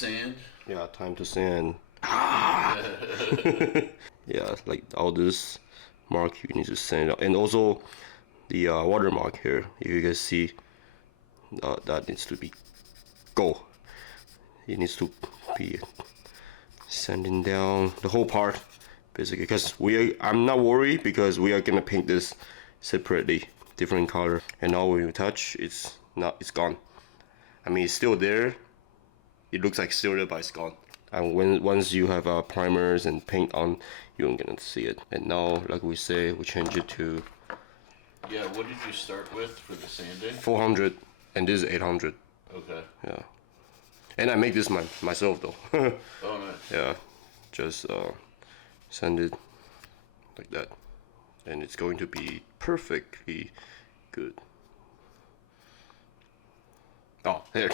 sand? Yeah, time to sand. Yeah, like all this mark you need to sand out, and also the watermark here. If you can see, that needs to be go. It needs to be sanding down the whole part, basically. Because I'm not worried because we are gonna paint this separately, different color. And now when you touch, it's gone. I mean, it's still there. It looks like still there, but it's gone. And once you have primers and paint on, you're gonna see it. And now, like we say, we change it to. Yeah, what did you start with for the sanding? 400, and this is 800. Okay. Yeah. And I make this myself though. Oh, nice. Yeah, just sand it like that, and it's going to be perfectly good. Oh, there.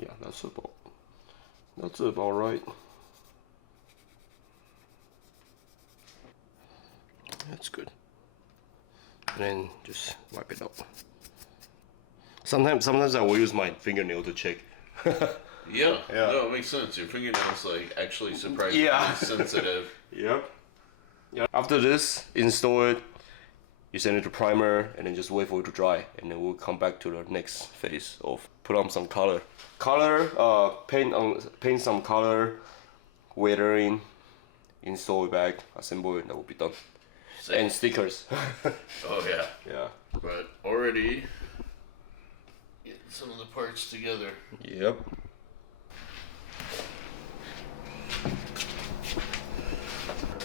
Yeah, that's about right. That's good. And then just wipe it out. Sometimes I will use my fingernail to check. Yeah. No, it makes sense. Your fingernails like actually surprisingly sensitive. Yep. Yeah. After this, install it. You send it to primer, and then just wait for it to dry, and then we'll come back to the next phase of put on some color. Paint some color, weathering, install it back, assemble it, and that will be done. Same. And stickers. Oh yeah. Yeah. But already getting some of the parts together. Yep.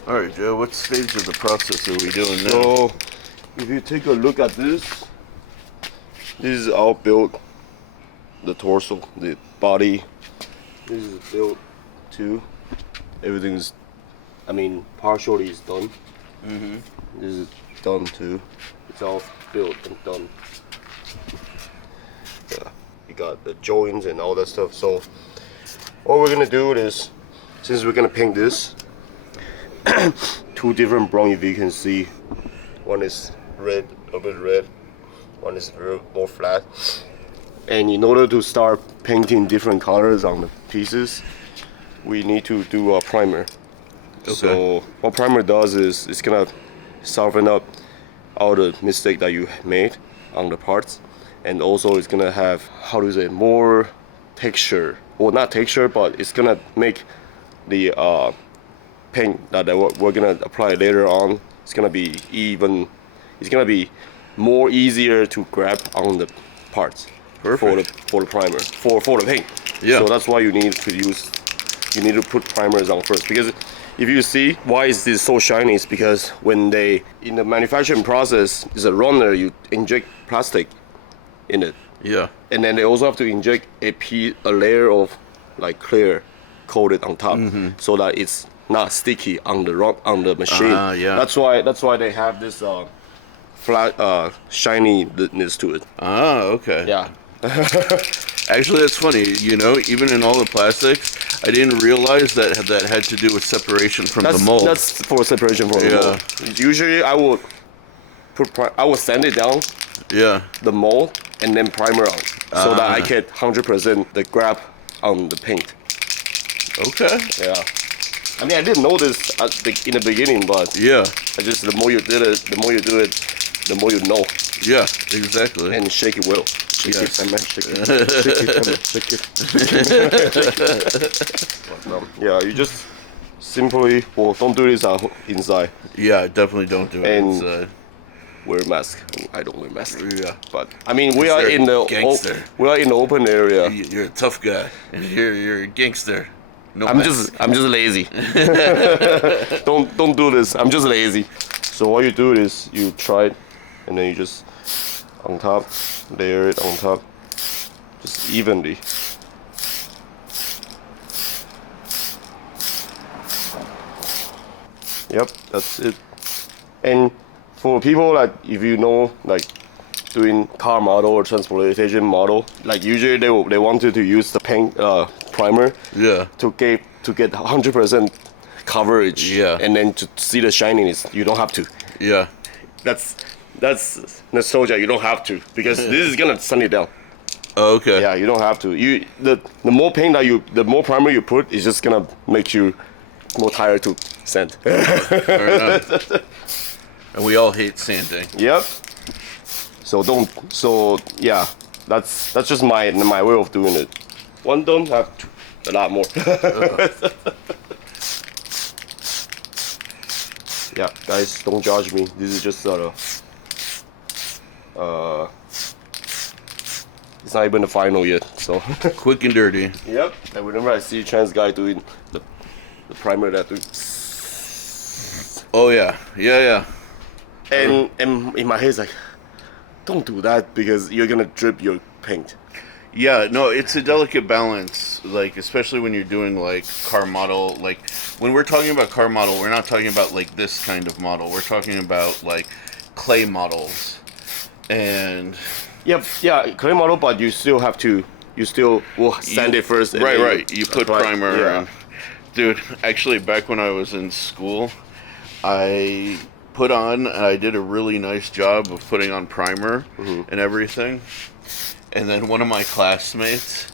All right, Joe. What stage of the process are we doing now? So, if you take a look at this is all built. The torso, the body. This is built too. Everything's, I mean, partially is done. This is done too. It's all built and done. Yeah, you got the joints and all that stuff. So, what we're gonna do is, since we're gonna paint this, two different brown. If you can see, one is red, a bit red. One is more flat. And in order to start painting different colors on the pieces, we need to do a primer. Okay. So what primer does is it's gonna soften up all the mistake that you made on the parts, and also it's gonna have, how do you say, more texture. Well, not texture, but it's gonna make the paint that we're gonna apply later on. It's gonna be even. It's gonna be more easier to grab on the parts. Perfect. For the primer, for the paint. Yeah. So that's why you need to put primers on first, because if you see why is this so shiny, is because when they in the manufacturing process is a runner, you inject plastic in it. Yeah. And then they also have to inject a layer of like clear coated on top, so that it's not sticky on the machine. Yeah. That's why they have this flat shininess to it. Ah, okay. Yeah. Actually, that's funny. You know, even in all the plastics, I didn't realize that had to do with separation from the mold. That's for separation from the mold. Usually, I would sand it down. Yeah. The mold and then primer on, so that I get 100% the grab on the paint. Okay. Yeah. I mean, I didn't know this in the beginning, but yeah, the more you do it, the more you know. Yeah, exactly. And shake it well. Shake it, man. Shake it. Yeah, you just simply, don't do this inside. Yeah, definitely don't do it inside. Wear a mask. I don't wear a mask. Yeah, but I mean, we are in the open area. You're a tough guy, and you're a gangster. No I'm just lazy. Don't do this. I'm just lazy. So what you do is you try it, and then you just on top, layer it on top, just evenly. Yep, that's it. And for people like, if you know, like doing car model or transportation model, like usually they wanted to use the paint primer, yeah, to get 100% coverage, yeah, and then to see the shininess. You don't have to. Yeah, that's nostalgia. You don't have to, because this is gonna sand it down. Oh, okay. Yeah, you don't have to. The more paint that the more primer you put, it's just gonna make you more tired to sand. Fair enough. And we all hate sanding. Yep. So yeah, that's just my way of doing it. One don't have a lot more. Yeah, guys, don't judge me. This is just it's not even the final yet. So Quick and dirty. yep. And whenever I see a trans guy doing the primer that do, Oh yeah, yeah. and in my head it's like, don't do that because you're gonna drip your paint. Yeah, no, it's a delicate balance, like, especially when you're doing, like, car model. Like, when we're talking about car model, we're not talking about, like, this kind of model. We're talking about, like, clay models. And... Yep, yeah, clay model, but you still will sand it first. And Right. You put primer yeah. on. Dude, actually, back when I was in school, I did a really nice job of putting on primer and everything. And then one of my classmates,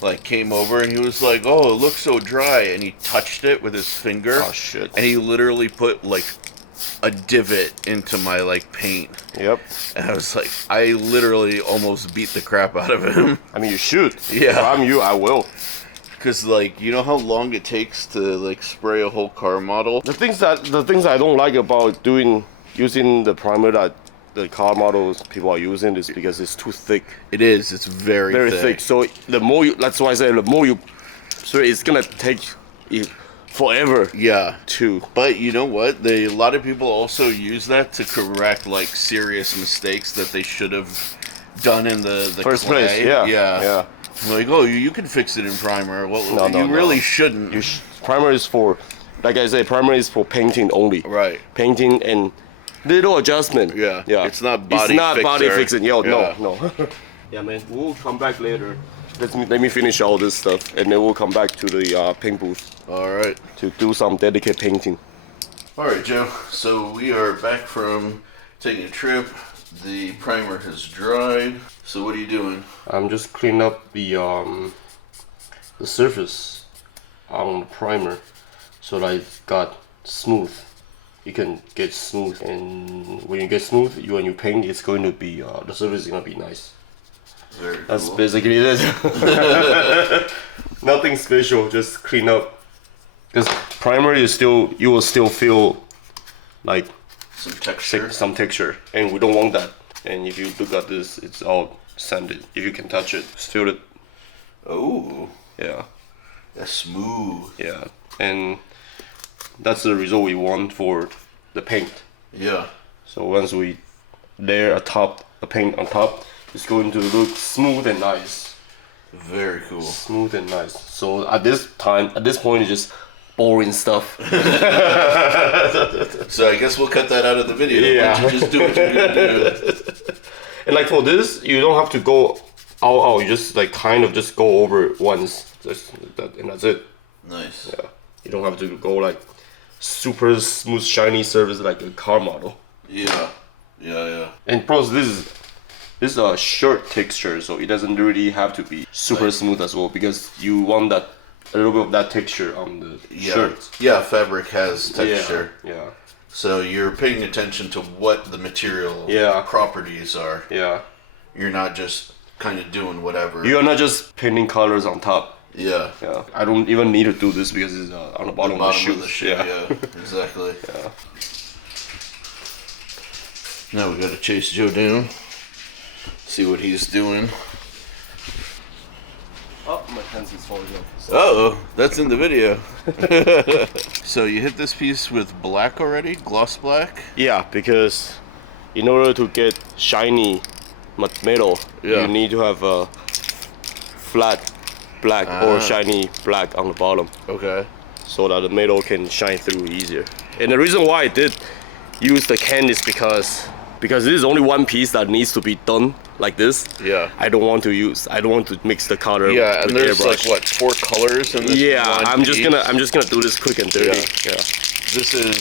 like, came over and he was like, "Oh, it looks so dry." And he touched it with his finger. Oh, shit. And he literally put, like, a divot into my, like, paint. Yep. And I was like, I literally almost beat the crap out of him. I mean, you should. Yeah. If I'm you, I will. Because, like, you know how long it takes to, like, spray a whole car model? The things I don't like about using the primer that the car models people are using is because it's too thick. It is. It's very thick. So that's why I say the more you, so it's gonna take you forever. Yeah. To. But you know what? A lot of people also use that to correct, like, serious mistakes that they should have done in the First clay. place. Yeah. Like, oh, you can fix it in primer. Well, No, you really shouldn't. Primer is for, like I say, primer is for painting only. Right. Painting and little adjustment. Yeah. Yeah. It's not body fixing. Yeah. No. Yeah, man. We'll come back later. Let me finish all this stuff, and then we'll come back to the paint booth. All right. To do some delicate painting. All right, Joe. So we are back from taking a trip. The primer has dried. So what are you doing? I'm just cleaning up the surface on the primer, so that it got smooth. You can get smooth, and when you get smooth, when you paint, it's going to be the surface is gonna be nice. Very That's cool. basically it. Nothing special, just clean up. Because primer you will still feel like some texture. and we don't want that. And if you look at this, it's all sanded. If you can touch it, just feel it. Oh. Yeah. That's smooth. Yeah, and that's the result we want for the paint. Yeah. So once we layer the paint on top, it's going to look smooth and nice. Very cool. Smooth and nice. So at this point, it's just boring stuff. So I guess we'll cut that out of the video. Yeah. Let you just do what you're gonna do. And like for this, you don't have to go out. You just like kind of just go over it once. Just that, and that's it. Nice. Yeah. You don't have to go like super smooth, shiny surface like a car model. Yeah. And plus, this is a shirt texture, so it doesn't really have to be super smooth as well, because you want that a little bit of that texture on the shirt. Yeah, fabric has texture. Yeah. So you're paying attention to what the material properties are. Yeah. You're not just kind of doing whatever. You are not just painting colors on top. Yeah. Yeah. I don't even need to do this because it's on the bottom of the shoe. Yeah. Exactly. Yeah. Now we gotta chase Joe down. See what he's doing. Oh, my pencil's falling off. Uh-oh, that's in the video. So you hit this piece with black already? Gloss black? Yeah, because in order to get shiny metal, you need to have a flat black or shiny black on the bottom. Okay. So that the metal can shine through easier. And the reason why I did use the can is because this is only one piece that needs to be done like this. Yeah. I don't want to mix the color. Yeah, and with there's airbrush. like what, 4 colors in this? Yeah, one I'm just piece? gonna do this quick and dirty. Yeah. This is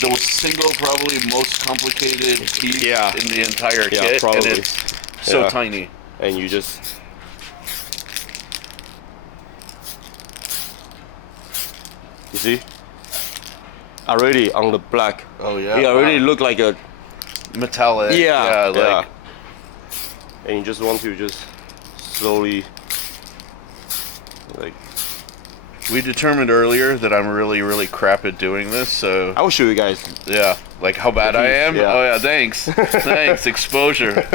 the single probably most complicated piece in the entire kit. probably. And it's so tiny. And you just You see? Already on the black. Oh yeah. It already wow. look like a Metallic. yeah. Like And you just want to just slowly like. we determined earlier that I'm really crap at doing this, so I will show you guys. yeah, like how bad I am. Yeah. Oh yeah, thanks, thanks. Exposure.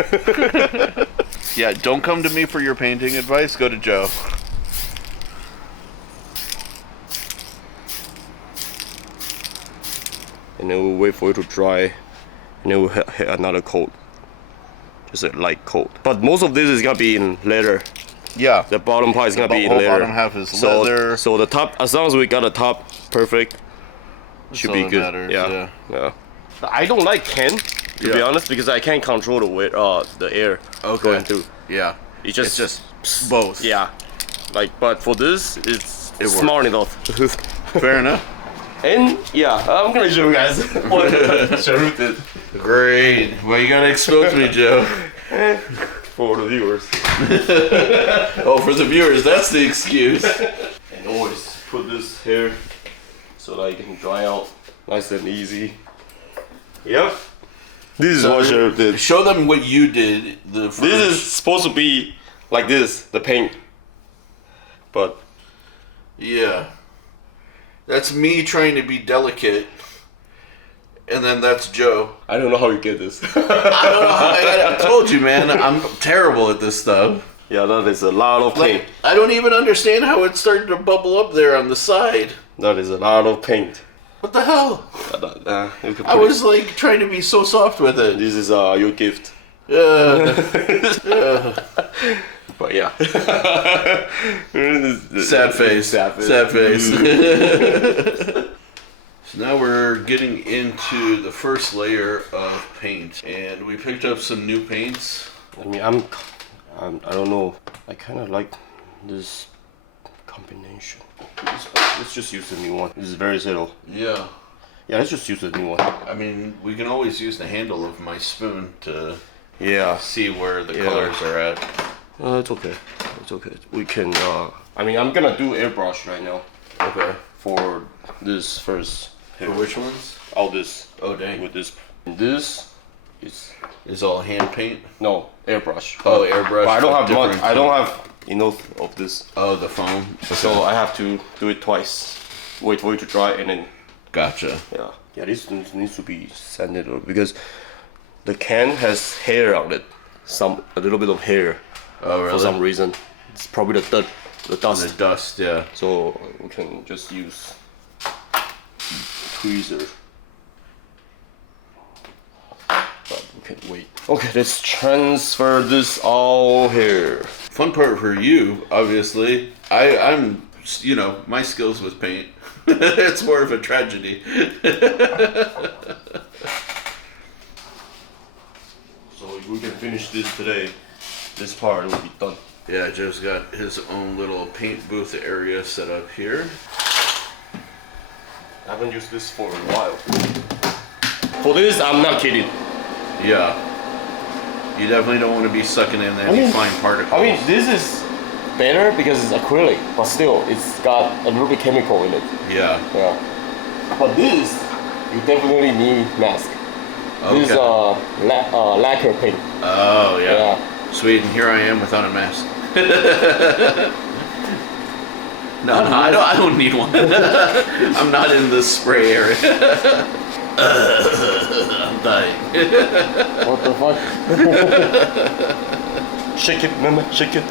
Yeah, don't come to me for your painting advice. Go to Joe. And then we'll wait for it to dry, and then we'll hit another coat, just a light coat. But most of this is gonna be in leather. Yeah, The bottom part is gonna be in whole leather. bottom half is leather. So the top, as long as we got the top perfect, should all be that good. matters, Yeah. I don't like can, to be Yeah. honest, because I can't control the weight, the air Okay. going through. yeah. It's It's just both. yeah. Like, but for this, it's It smart enough. Fair enough. And yeah, I'm gonna show you guys what Sherif did Great. Well, you gotta expose me, Joe. for the viewers. Oh, for the viewers, that's the excuse. And always put this here so that it can dry out nice and easy. Yep. This is what Sherif did. Show them what you did. This is supposed to be like this, the paint. But yeah. That's me trying to be delicate. And then that's Joe. I don't know how you get this. I don't know. I told you, man. I'm terrible at this stuff. Yeah, that is a lot of paint. Like, I don't even understand how it started to bubble up there on the side. That is a lot of paint. What the hell? You can I put was like trying to be so soft with it. This is your gift. But yeah. Sad face. Sad face. Sad face. So now we're getting into the first layer of paint, and we picked up some new paints. I mean, I don't know. I kind of like this combination. Let's just use the new one. This is very subtle. Yeah. Yeah, let's just use the new one. I mean, we can always use the handle of my spoon to Yeah. see where the colors are at. It's okay. It's okay. We can. I mean, I'm gonna do airbrush right now Okay. for this first. For which ones? All this. Oh, dang. With this. This is Is all hand paint? no airbrush. Oh, airbrush. But I don't have different much. I don't have enough of this, Oh, the foam. so I have to do it twice. Wait for it to dry and then Gotcha. yeah. This needs to be sanded over because the can has hair on it. A little bit of hair. Oh, really? For some reason. It's probably the dust. The dust, yeah. So we can just use tweezer. But we can wait. Okay, let's transfer this all here. Fun part for you, obviously. I'm, you know, my skills with paint. It's more of a tragedy. So if we can finish this today, this part will be done. Yeah, Joe's got his own little paint booth area set up here. I haven't used this for a while. For this, I'm not kidding. Yeah. You definitely don't want to be sucking in any fine particles. I mean, this is better because it's acrylic, but still, it's got a little bit chemical in it. Yeah. Yeah. But this, you definitely need mask. This is lacquer paint. Oh, yeah. Yeah. Sweet, and here I am without a mask. No, I don't need one. I'm not in the spray area. I'm dying. What the fuck? Shake it, mama, shake it.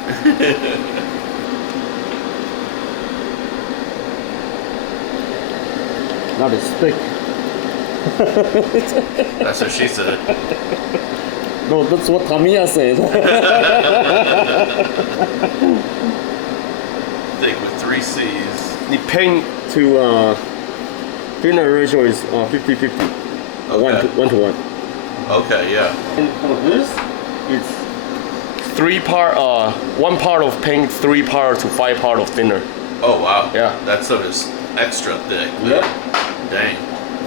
Not as thick. That's what she said. No, that's what Tamiya said. Thick with 3 C's. The paint to thinner ratio is 50-50. Okay. 1 to 1. Okay, yeah. and for this, it's 1 part of paint, 3 part to 5 part of thinner. Oh, wow. Yeah. That stuff is extra thick. Yep. Dang.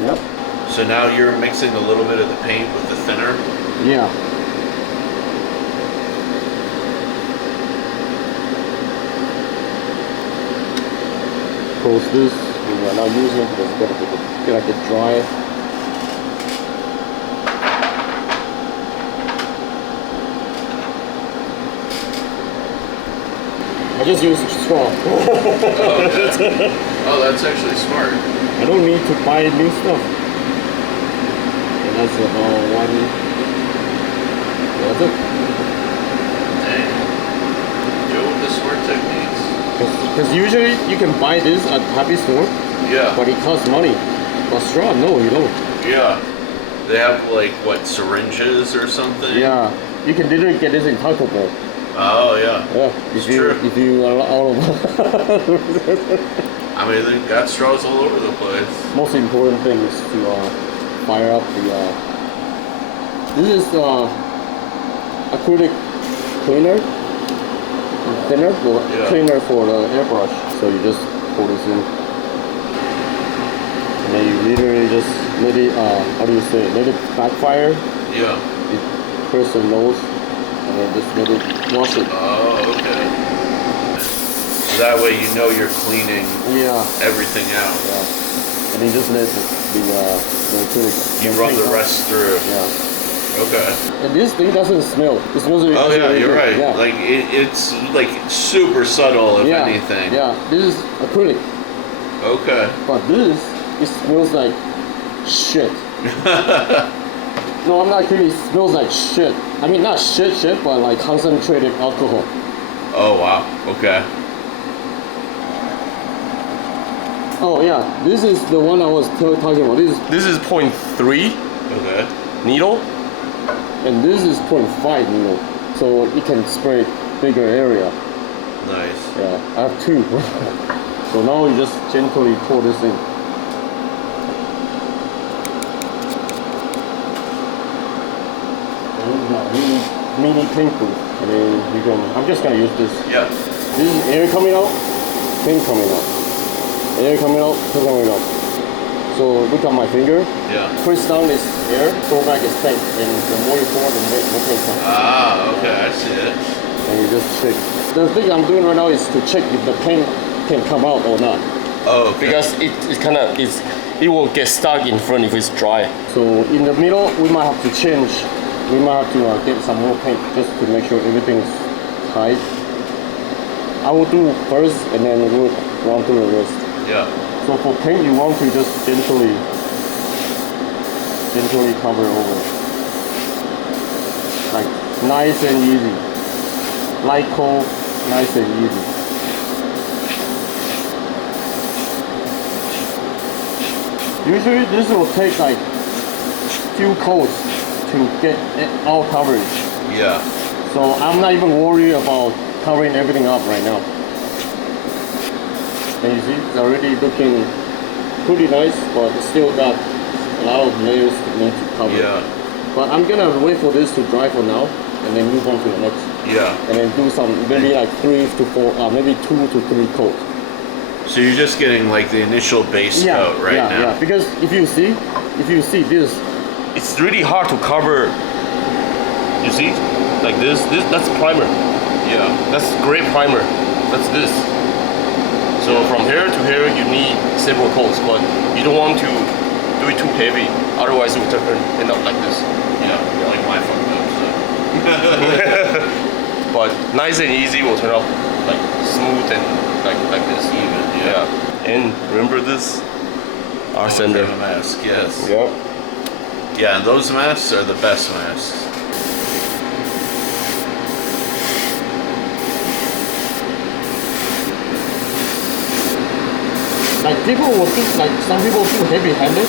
Yep. So now you're mixing a little bit of the paint with the thinner? Yeah. Close this. are not using because it's gonna get like a dry. I just use straw. Oh, that's actually smart. I don't need to buy new stuff. And that's about one. That's it. Dang. Joe with the smart techniques. Because usually you can buy this at Happy Store, Yeah. but it costs money. But straw, no, you don't. Yeah. They have like what, syringes or something? Yeah, you can literally get this in Taco Bell. Oh yeah. Yeah, It's true. if you are out of. I mean, they got straws all over the place. Most important thing is to fire up the. This is acrylic cleaner, thinner, or Yeah. cleaner for the airbrush. So you just pour this in, and then you literally just let it. How do you say it? Let it backfire. Yeah. You press the nose, and then just let it wash it. Oh, okay. So that way you know you're cleaning Yeah. everything out. Yeah. And then just let the acrylic. You run the rest through. Yeah. Okay. And this thing doesn't smell. It smells really Oh yeah, really you're good. right. Yeah. Like it's like super subtle, if yeah. anything. Yeah. This is acrylic. Okay. But this, it smells like shit. No, I'm not kidding. It smells like shit. I mean, not shit, but like concentrated alcohol. Oh wow. Okay. Oh yeah, this is the one I was talking about. This is 0.3 Okay. needle. And this is 0.5 needle, so it can spray bigger area. Nice. Yeah, I have two. So now you just gently pour this in. And this is my mini paint booth. And then you can, I'm just gonna use this. Yeah. This is air coming out, paint coming out. Air coming out, paint coming out. So look at my finger. Yeah. Press down is air, go back is paint. And the more you pour, the more paint comes. Ah, okay, I see it. And you just check. The thing I'm doing right now is to check if the paint can come out or not. Oh, okay. Because it will get stuck in front if it's dry. So in the middle, we might have to change. We might have to get some more paint just to make sure everything is tight. I will do first and then we'll run through the rest. Yeah. So for paint, you want to just gently cover over. Like nice and easy. Light coat, nice and easy. Usually this will take like few coats to get all coverage. Yeah. So I'm not even worried about covering everything up right now. And you see, it's already looking pretty nice, but it's still got a lot of layers to need to cover. Yeah. But I'm gonna wait for this to dry for now, and then move on to the next. Yeah. And then do some, maybe like 3 to 4, maybe 2 to 3 coats. So you're just getting like the initial base coat right now. Yeah, because if you see this, It's really hard to cover. You see, like this. That's primer. Yeah. That's gray primer. That's this. So from here to here, you need several coats, but you don't want to do it too heavy. Otherwise, it will end up like this. Yeah. Like my fucked up stuff. But nice and easy will turn out like smooth and like this. Even. Yeah. And remember this? Our sender. The mask. Yes. Yeah. Yeah, and those masks are the best masks. like people will do, like some people do heavy-handed,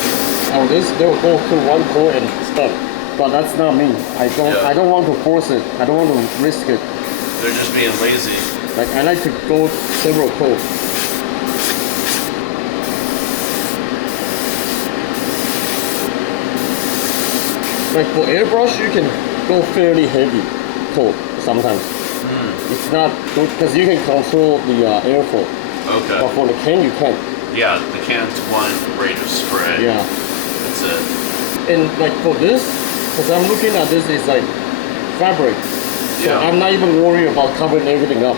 or this they will go through one coat and stop. But that's not me. I don't want to force it. I don't want to risk it. They're just being lazy. Like I like to go several coats. Like for airbrush, you can go fairly heavy coat sometimes. It's not good because you can control the airflow. Okay. But for the can, you can't. Yeah, the can's one rate of spray. Yeah. That's it. And like for this, because I'm looking at this, it's like fabric. So Yeah. I'm not even worried about covering everything up.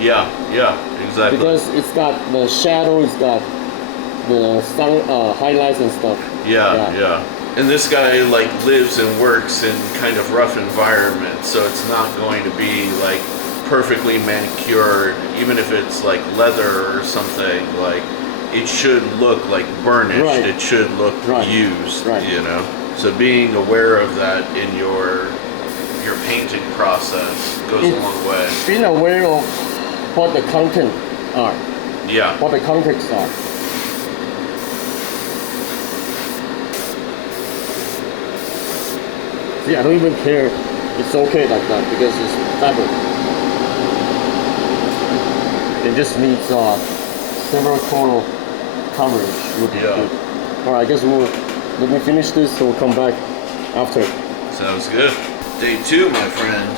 Yeah, exactly. Because it's got the shadow, it's got the sun highlights and stuff. Yeah. And this guy like lives and works in kind of rough environments, so it's not going to be like perfectly manicured, even if it's like leather or something. Like it should look like burnished. Right. It should look used. Right. You know. So being aware of that in your painting process goes a long way. Being aware of what the content are. Yeah. What the contexts are. See, I don't even care. It's okay like that because it's fabric. It just needs several color coverage. Would be good. All right, I guess let me finish this. So we'll come back after. Sounds good. Day 2, my friend.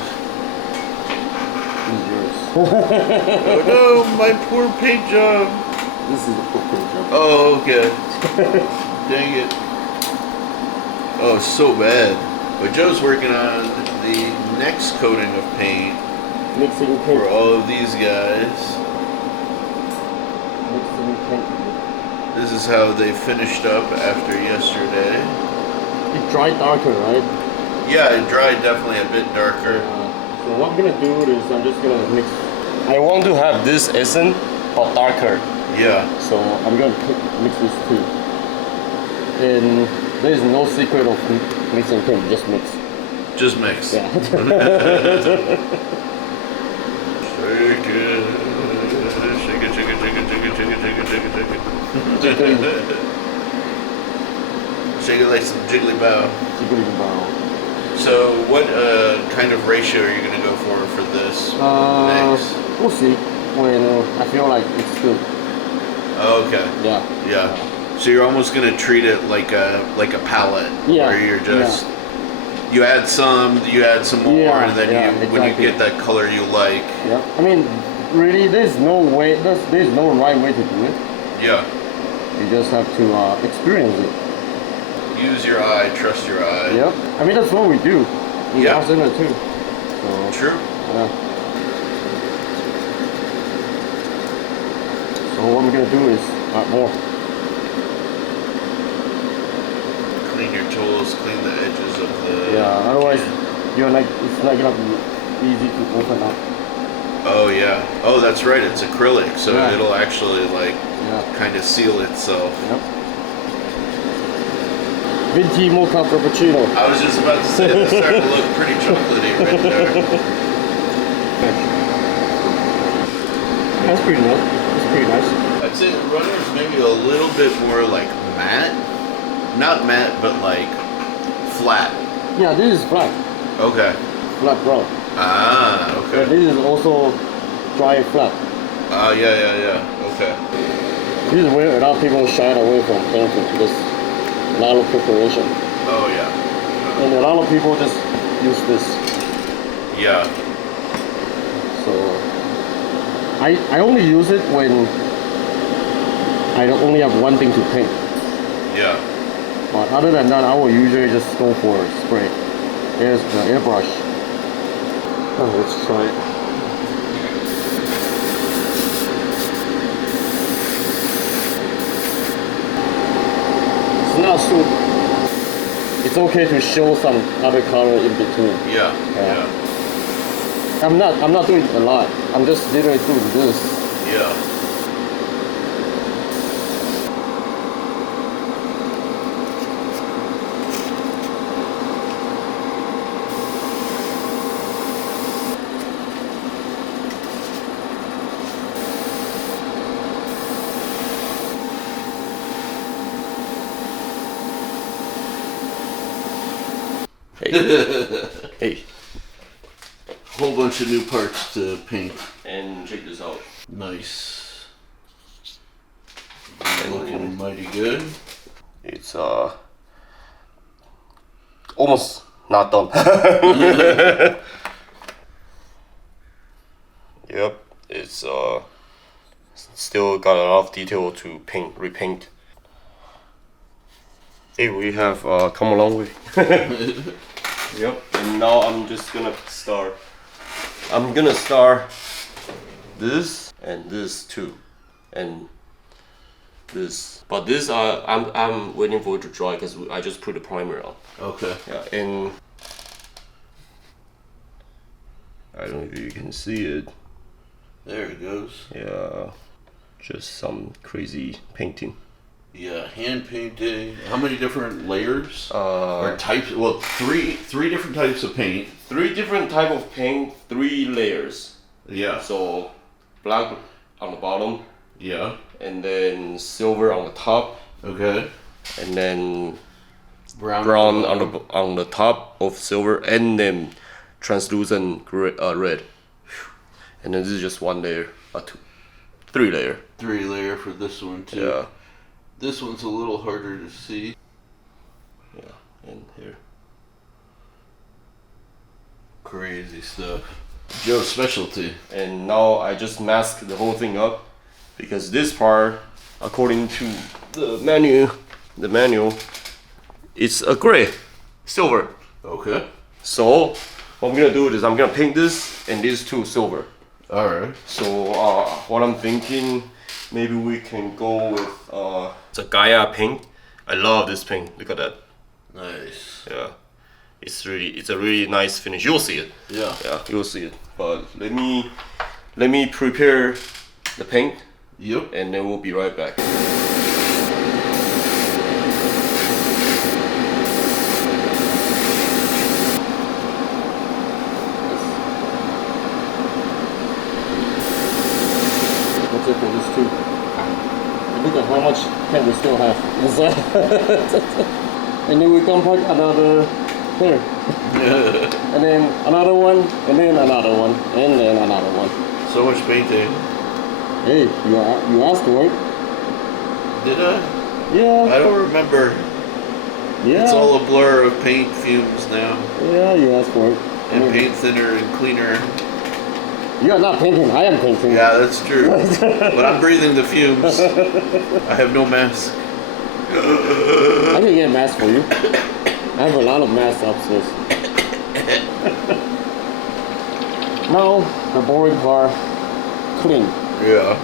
This is yours. Oh no, my poor paint job. This is the poor paint job. Oh, okay. Dang it. Oh, it's so bad. But Joe's working on the next coating of paint Mixing paint. for all of these guys. Mixing paint. This is how they finished up after yesterday. It dried darker, right? Yeah, it dried definitely a bit darker. So what I'm gonna do is I'm just gonna mix. I want to have this essence but darker. Yeah. So I'm gonna mix this too. And there is no secret of mixing paint, just mix. Just mix. Yeah. Shake it. Shake it, shake it, shake it, shake it, shake it, shake it, shake it, shake it. Shake it like some jiggly bow. Jiggly bow. So what kind of ratio are you going to go for this mix? We'll see when I feel like it's good. Oh, okay. Yeah. So you're almost going to treat it like a palette. Yeah. Where you're just you add some more, and then when you get that color you like. Yeah. I mean, really, there's no way. There's no right way to do it. Yeah. You just have to experience it. Use your eye, trust your eye. Yep. I mean, that's what we do. In Barcelona too. So, true. Yeah. So what I'm gonna do is add more. Clean your tools, clean the edges of the. Yeah. Otherwise, it's not gonna be easy to open up. Oh yeah. Oh, that's right. It's acrylic, so it'll actually kind of seal itself. Yep. Venti mocha frappuccino. I was just about to say, it's starting to look pretty chocolatey right there. That's pretty nice. That's pretty nice. I'd say the runner's maybe a little bit more like matte. Not matte, but like flat. Yeah, this is flat. Okay. Flat brown. Ah, okay. And this is also dry flat. Ah, yeah. Okay. This is where a lot of people shy away from painting because a lot of preparation. Oh yeah. And a lot of people just use this. Yeah. So I only use it when I only have one thing to paint. Yeah. But other than that, I will usually just go for spray. Here's the airbrush. Oh, let's try it. It's not so. It's okay to show some other color in between. Yeah. I'm not doing it a lot. I'm just literally doing this. Yeah. Hey. Whole bunch of new parts to paint. And check this out. Nice. Looking mighty good. It's almost not done. Yep, it's still got a lot of detail to repaint. Hey, we have come a long way. Yep, and now I'm just gonna start. I'm gonna start this and this too, and this. But this I'm waiting for it to dry because I just put the primer on. Okay. Yeah, and I don't know if you can see it. There it goes. Yeah, just some crazy painting. Yeah, hand painting. How many different layers or types? Well, three different types of paint. 3 different type of paint, 3 layers. Yeah. So black on the bottom, Yeah. and then silver on the top, Okay. and then Brown on the top of silver, and then translucent red. And then this is just 1 layer, 3 layer. 3 layer for this one too. Yeah. This one's a little harder to see. Yeah, and here. Crazy stuff. Joe's specialty. And now I just mask the whole thing up because this part, according to the manual, it's a gray, silver. Okay. So what I'm gonna do is I'm gonna paint this and these 2 silver. All right. So what I'm thinking, maybe we can go with it's a Gaia paint. I love this paint. Look at that. Nice. Yeah, it's a really nice finish. You'll see it. Yeah. Yeah, you'll see it. But let me prepare the paint, Yep. and then we'll be right back. That's it for this too. And look at how much paint we still have inside. And then we come back another here. And then another one, and then another one, and then another one. So much painting. Hey, you asked for it. Did I? Yeah. I don't remember. Yeah. It's all a blur of paint fumes now. Yeah, you asked for it. And paint thinner and cleaner. You are not painting, I am painting. Yeah, that's true. But I'm breathing the fumes. I have no mask. I can get a mask for you. I have a lot of masks upstairs. Now, the boring part, clean. Yeah.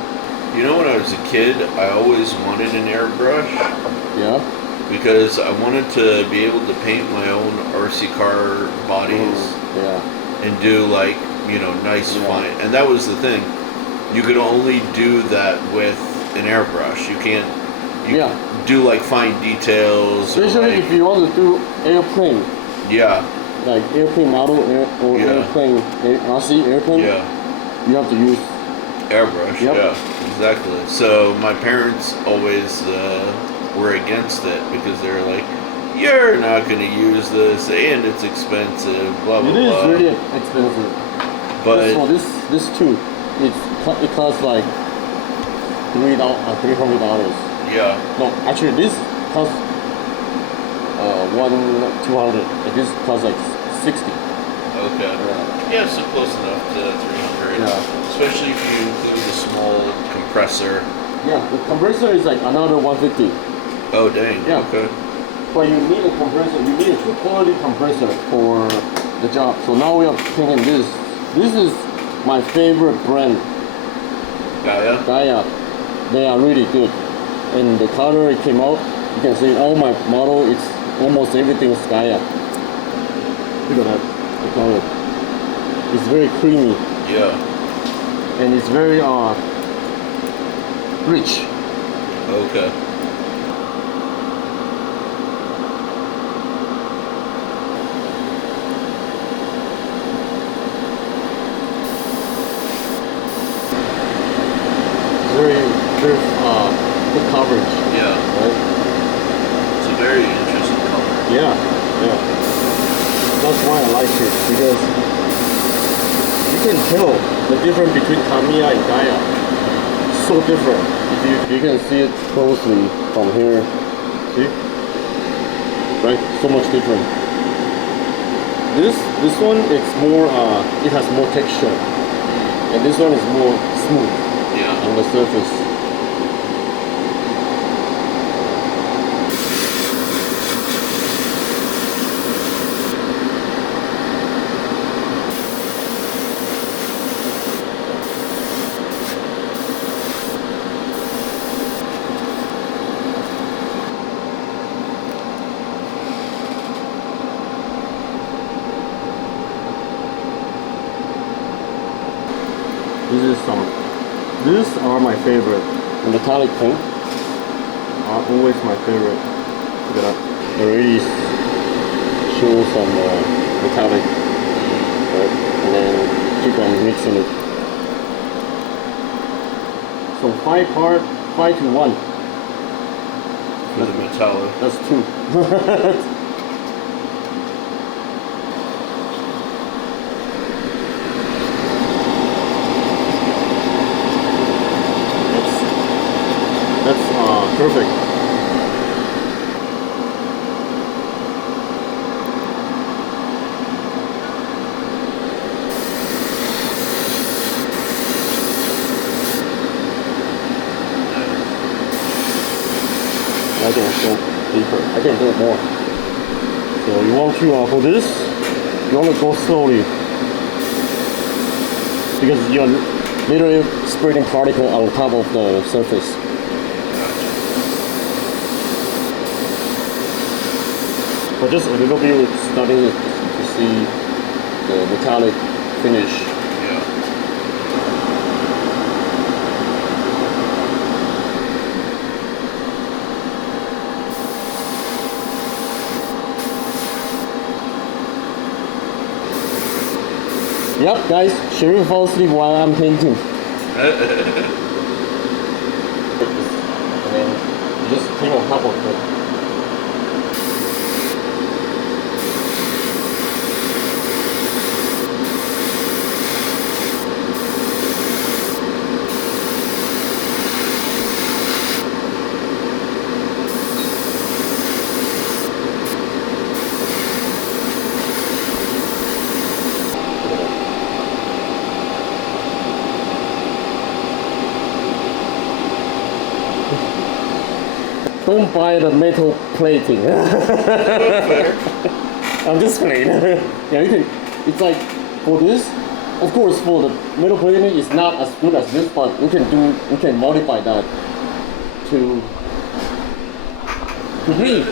You know, when I was a kid, I always wanted an airbrush Yeah. because I wanted to be able to paint my own RC car bodies Yeah. and do like, you know, nice Yeah. fine. And that was the thing. You could only do that with an airbrush. You can't do like fine details. Or Especially like, if you want to do airplane, yeah, like airplane model or Yeah. airplane, RC airplane, yeah. you have to use. Airbrush, Yep. yeah, exactly. So my parents always were against it because they were like, "You're not going to use this, and it's expensive." Blah blah It is blah. really expensive. But for this too, it costs like $300. yeah, No, actually this costs 200. And this costs like 60. okay, yeah, so close enough to 300. Yeah. Especially if you include a small compressor. Yeah, the compressor is like another 150. Oh dang. Yeah. Okay. But you need a compressor. You need a good quality compressor for the job. So now we are painting this. This is my favorite brand, Gaia. Gaia. They are really good. And the color it came out, you can see all my model. It's almost everything is Gaia. Look at that, the color. It's very creamy Yeah. and it's very rich. Okay. Very good coverage. Yeah. Right? It's a very interesting color. Yeah, yeah. That's why I like it, because you can tell the difference between Tamiya and Gaia. So different. If you can see it closely from here. See? Right? So much different. This one it's more it has more texture. And this one is more smooth Yeah. on the surface. These are my favorite. Metallic paint are always my favorite. Look at that. Already show some metallic, right? And then keep on mixing it. So 5-to-1. For the metallic. That's 2. That's perfect. I can go deeper. I can do more. So you want to for this, you want to go slowly because you're literally spreading particle on top of the surface. But just a little bit, starting to see the metallic finish. Yeah. Yep, guys, Sherif falls asleep while I'm painting. And then just paint on top of it. Don't buy the metal plating. I'm just playing. Yeah, you can. It's like for this. Of course, for the metal plating, it's not as good as this, but we can modify that to me.